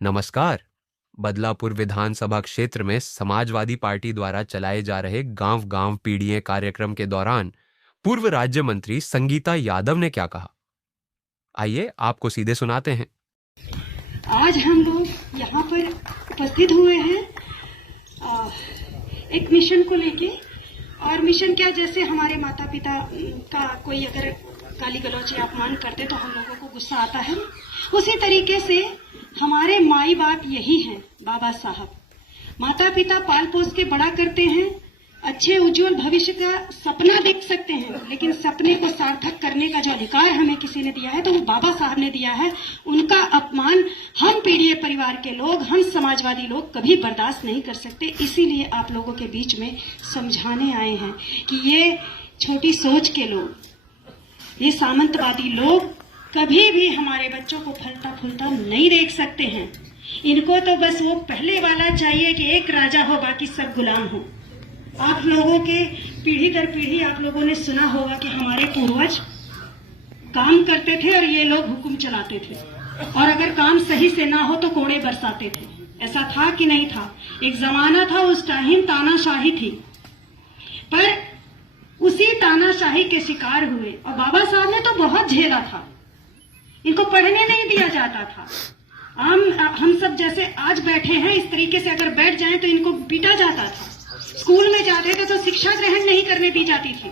नमस्कार। बदलापुर विधानसभा क्षेत्र में समाजवादी पार्टी द्वारा चलाए जा रहे गांव-गांव पीढ़ियां कार्यक्रम के दौरान पूर्व राज्य मंत्री संगीता यादव ने क्या कहा, आइए आपको सीधे सुनाते हैं। आज हम लोग यहाँ पर उपस्थित हुए हैं एक मिशन को लेके, और मिशन क्या, जैसे हमारे माता पिता का कोई अगर गाली गलौज या अपमान करते तो हम लोगों को गुस्सा आता है, उसी तरीके से हमारे माई बाप यही हैं। बाबा साहब माता पिता पाल पोस के बड़ा करते हैं, अच्छे उज्जवल भविष्य का सपना देख सकते हैं, लेकिन सपने को सार्थक करने का जो अधिकार हमें किसी ने दिया है तो वो बाबा साहब ने दिया है। उनका अपमान हम पीढ़ी परिवार के लोग, हम समाजवादी लोग कभी बर्दाश्त नहीं कर सकते। इसीलिए आप लोगों के बीच में समझाने आए हैं कि ये छोटी सोच के लोग, ये सामंतवादी लोग कभी भी हमारे बच्चों को फलता फूलता नहीं देख सकते हैं। इनको तो बस वो पहले वाला चाहिए कि एक राजा हो बाकी सब गुलाम हो। आप लोगों के पीढ़ी दर पीढ़ी आप लोगों ने सुना होगा कि हमारे पूर्वज काम करते थे और ये लोग हुक्म चलाते थे, और अगर काम सही से ना हो तो कोड़े बरसाते थे। ऐसा था कि नहीं था? एक जमाना था, उस टाइम तानाशाही थी, पर उसी तानाशाही के शिकार हुए। और बाबा साहब ने तो बहुत झेला था, इनको पढ़ने नहीं दिया जाता था। हम सब जैसे आज बैठे हैं इस तरीके से अगर बैठ जाएं तो इनको पीटा जाता था। स्कूल में जाते थे तो शिक्षा ग्रहण नहीं करने दी जाती थी।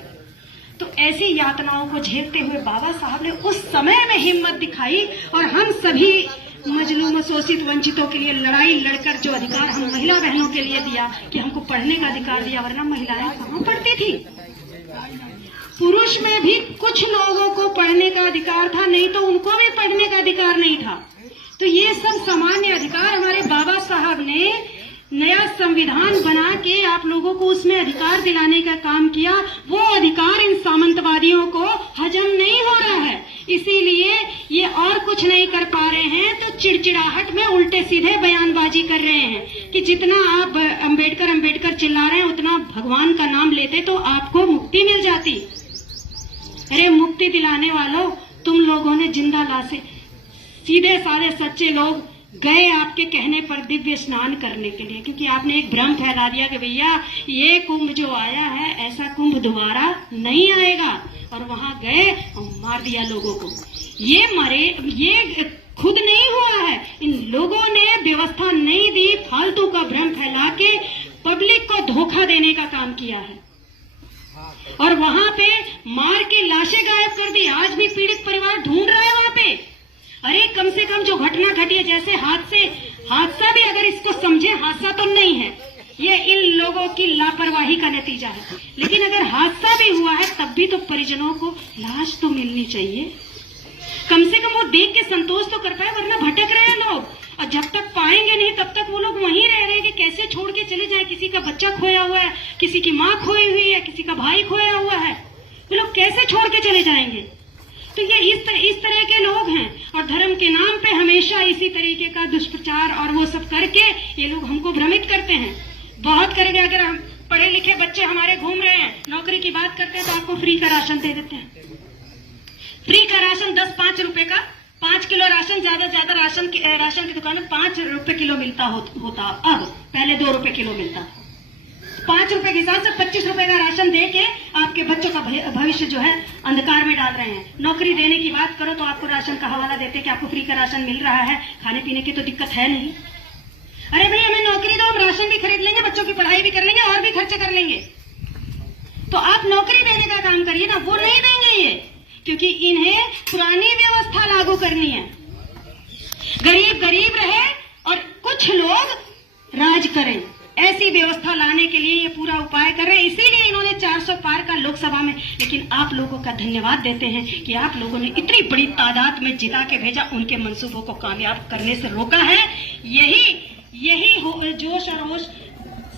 तो ऐसी यातनाओं को झेलते हुए बाबा साहब ने उस समय में हिम्मत दिखाई, और हम सभी मजलूम, शोषित, वंचितों के लिए लड़ाई लड़कर जो अधिकार हम महिला बहनों के लिए दिया कि हमको पढ़ने का अधिकार दिया, वरना महिलाएं कहाँ पढ़ती थी। पुरुष में भी कुछ लोगों को पढ़ने का अधिकार था, नहीं तो उनको भी पढ़ने का अधिकार नहीं था। तो ये सब सामान्य अधिकार हमारे बाबा साहब ने नया संविधान बना के आप लोगों को उसमें अधिकार दिलाने का काम किया। वो अधिकार इन सामंतवादियों को हजम नहीं हो रहा है, इसीलिए ये और कुछ नहीं कर पा रहे हैं, तो चिड़चिड़ाहट में उल्टे सीधे बयानबाजी कर रहे हैं कि जितना आप अंबेडकर अंबेडकर चिल्ला रहे हैं उतना भगवान का नाम लेते तो आपको मुक्ति मिल जाती। अरे मुक्ति दिलाने वालों, तुम लोगों ने जिंदा लाशें, सीधे साधे सच्चे लोग गए आपके कहने पर दिव्य स्नान करने के लिए, क्योंकि आपने एक भ्रम फैला दिया कि भैया ये कुंभ जो आया है ऐसा कुंभ दोबारा नहीं आएगा, और वहां गए और मार दिया लोगों को। ये मरे, ये खुद नहीं हुआ है, इन लोगों ने व्यवस्था नहीं दी, फालतू का भ्रम फैला के पब्लिक को धोखा देने का काम किया है, और वहां पे मार के लाशें गायब कर दी। आज भी पीड़ित परिवार ढूंढ रहा है वहां पे। अरे कम से कम जो घटना घटी है, जैसे हादसा भी अगर इसको समझे, हादसा तो नहीं है, ये इन लोगों की लापरवाही का नतीजा है। लेकिन अगर हादसा भी हुआ है तब भी तो परिजनों को लाश तो मिलनी चाहिए, कम से कम वो देख के संतोष तो कर पाए, वरना भटक रहे हैं लोग। और जब तक पाएंगे नहीं तब तक वो लोग वहीं रह रहे हैं कि कैसे छोड़ के चले जाए। किसी का बच्चा खोया हुआ है, किसी की माँ खोई हुई है, किसी का भाई खोया हुआ है, वो लोग कैसे छोड़ के चले जाएंगे? तो ये इस तरह के लोग हैं, और धर्म के नाम पे हमेशा इसी तरीके का दुष्प्रचार और वो सब करके ये लोग हमको भ्रमित करते हैं। बहुत करेंगे, अगर हम पढ़े लिखे बच्चे हमारे घूम रहे हैं, नौकरी की बात करते हैं तो आपको फ्री का राशन दे देते हैं। फ्री का राशन 10-5 रुपए का, 5 किलो राशन, ज्यादा राशन की दुकान में 5 रुपए किलो मिलता होता। अब पहले 2 रुपए किलो मिलता। 5 रुपए के हिसाब से 25 रुपए का राशन दे के आपके बच्चों का भविष्य जो है अंधकार में डाल रहे हैं। नौकरी देने की बात करो तो आपको राशन का हवाला देते कि आपको फ्री का राशन मिल रहा है, खाने पीने की तो दिक्कत है नहीं। अरे भाई हमें नौकरी दो, हम राशन भी खरीद लेंगे, बच्चों की पढ़ाई भी कर लेंगे और भी खर्चे कर लेंगे। तो आप नौकरी देने का काम करिए ना, वो नहीं देंगे ये, क्योंकि इन्हें पुरानी व्यवस्था लागू करनी है। गरीब गरीब रहे और कुछ लोग राज करें, ऐसी व्यवस्था लाने के लिए ये पूरा उपाय कर रहे हैं। इसीलिए इन्होंने 400 पार का लोकसभा में। लेकिन आप लोगों का धन्यवाद देते हैं कि आप लोगों ने इतनी बड़ी तादाद में जिता के भेजा, उनके मंसूबों को कामयाब करने से रोका है। यही जोश और होश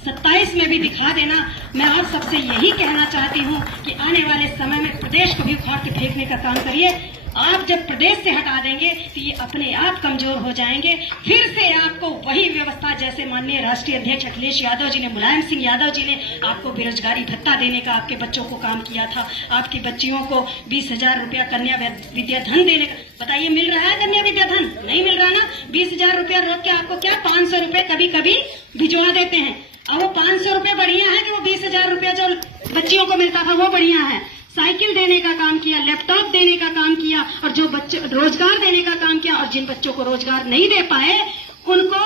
27 में भी दिखा देना। मैं आप सबसे यही कहना चाहती हूँ कि आने वाले समय में प्रदेश को भी उखाड़ के फेंकने का काम करिए। आप जब प्रदेश से हटा देंगे तो ये अपने आप कमजोर हो जाएंगे। फिर से आपको वही व्यवस्था जैसे माननीय राष्ट्रीय अध्यक्ष अखिलेश यादव जी ने, मुलायम सिंह यादव जी ने आपको बेरोजगारी भत्ता देने का आपके बच्चों को काम किया था, आपकी बच्चियों को 20,000 रुपया कन्या विद्या धन देने का, बताइए मिल रहा है कन्या विद्या धन? नहीं मिल रहा ना। 20,000 रुपया रोक के आपको क्या 500 रुपए कभी कभी भिजवा देते हैं। और वो 500 रुपए बढ़िया है कि वो 20,000 रुपया जो बच्चियों को मिलता था वो बढ़िया है। साइकिल देने का काम किया, लैपटॉप देने का काम किया, और जो बच्चे रोजगार देने का काम किया, और जिन बच्चों को रोजगार नहीं दे पाए उनको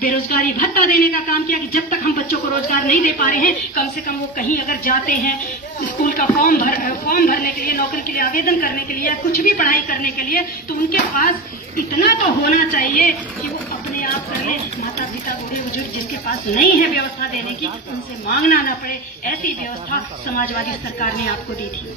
बेरोजगारी भत्ता देने का काम किया कि जब तक हम बच्चों को रोजगार नहीं दे पा रहे हैं, कम से कम वो कहीं अगर जाते हैं स्कूल का फॉर्म भरने के लिए, नौकरी के लिए आवेदन करने के लिए, कुछ भी पढ़ाई करने के लिए, तो उनके पास इतना तो होना चाहिए कि वो अपने आप कर ले। माता पिता बूढ़े बुजुर्ग जिसके पास नहीं है व्यवस्था देने की, उनसे मांगना ना पड़े, ऐसी व्यवस्था समाजवादी सरकार ने आपको दी थी।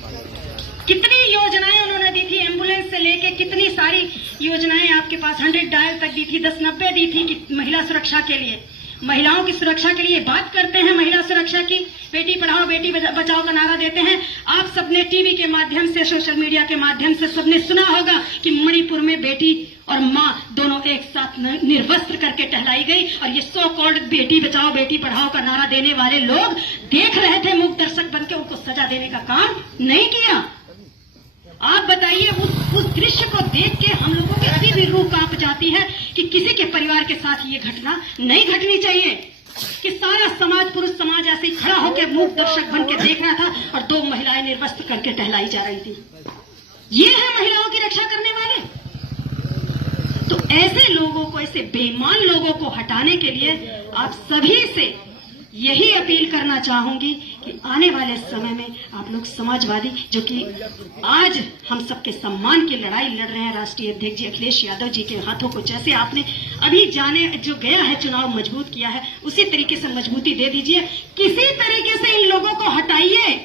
कितनी योजनाएं उन्होंने दी थी, एम्बुलेंस से लेके कितनी सारी योजनाएं आपके पास 100 डायल तक दी थी, 1090 दी थी कि महिला सुरक्षा के लिए, महिलाओं की सुरक्षा के लिए बात करते हैं। महिला सुरक्षा की, बेटी पढ़ाओ बेटी बचाओ का नारा देते हैं। आप सबने टीवी के माध्यम से, सोशल मीडिया के माध्यम से सबने सुना होगा कि मणिपुर में बेटी और माँ दोनों एक साथ निर्वस्त्र करके टहलाई गई, और ये सो कॉल्ड बेटी बचाओ बेटी पढ़ाओ का नारा देने वाले लोग देख रहे थे मूक दर्शक बनकर, उनको सजा देने का काम नहीं किया। आप बताइए, उस दृश्य को देख के हम लोगों की अभी भी रूह कांप जाती है कि किसी के परिवार के साथ ये घटना नहीं घटनी चाहिए, कि सारा समाज, पुरुष समाज ऐसे ही खड़ा होकर मूक दर्शक बन के देख रहा था और 2 महिलाएं निर्वस्त्र करके टहलाई जा रही थी। ये है महिलाओं की रक्षा करने वाले? तो ऐसे लोगों को, ऐसे बेईमान लोगों को हटाने के लिए आप सभी से यही अपील करना चाहूंगी कि आने वाले समय में आप लोग समाजवादी, जो कि आज हम सबके सम्मान की लड़ाई लड़ रहे हैं, राष्ट्रीय अध्यक्ष जी अखिलेश यादव जी के हाथों को जैसे आपने अभी जाने जो गया है चुनाव मजबूत किया है, उसी तरीके से मजबूती दे दीजिए। किसी तरीके से इन लोगों को हटाइए,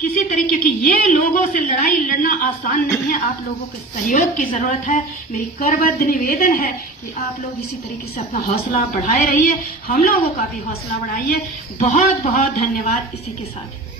किसी तरीके की, ये लोगों से लड़ाई लड़ना आसान नहीं है। आप लोगों के सहयोग की जरूरत है। मेरी करबद्ध निवेदन है कि आप लोग इसी तरीके से अपना हौसला बढ़ाए रहिए, हम लोगों का भी हौसला बढ़ाइए। बहुत बहुत धन्यवाद। इसी के साथ